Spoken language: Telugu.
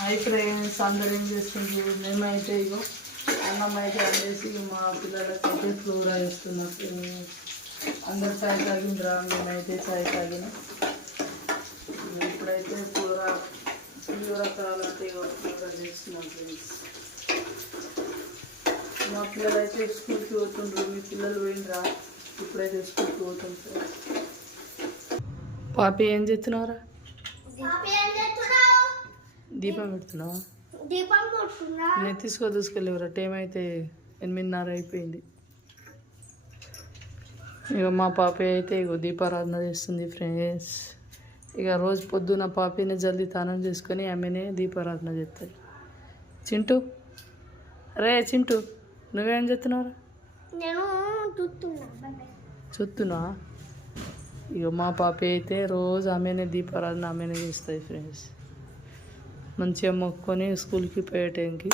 హాయ్ ఫ్రెండ్స్, అందరు ఏం చేస్తుండ్రు? మేమైతే ఇగో అన్నం అయితే వండేసి మా పిల్లలకైతే ఫ్లోరా వేస్తున్నాం. అందరు చాయ్ తాగిండ్రా, మేమైతే చాయ్ తాగిన. ఇప్పుడైతే ఫ్లోరా కావాలంటే ఇగో ఫ్లోరా చేస్తున్నాం ఫ్రెండ్స్. మా పిల్లలు అయితే స్కూల్కి పోతుండ్రు. మీ పిల్లలు పోయినరా? ఇప్పుడైతే స్కూల్కి పోతుంటారు. పాపి ఏం చేస్తున్నావురా? దీపం పెడుతున్నావా? నేను తీసుకెళ్ళేవరా? టైం అయితే 8:30 అయిపోయింది. ఇక మా పాపి అయితే ఇగో దీపారాధన చేస్తుంది ఫ్రెండ్స్. ఇక రోజు పొద్దున పాపిని జల్దీ తానం చేసుకొని ఆమెనే దీపారాధన చేస్తుంది. చింటూ, రే చింటూ, నువ్వేం చేస్తున్నావురా? చూస్తున్నా. ఇక మా పాపి అయితే రోజు ఆమెనే దీపారాధన ఆమెనే చేస్తుంది ఫ్రెండ్స్. మంచిగా మొక్కుకొని స్కూల్కి పోయే టైంకి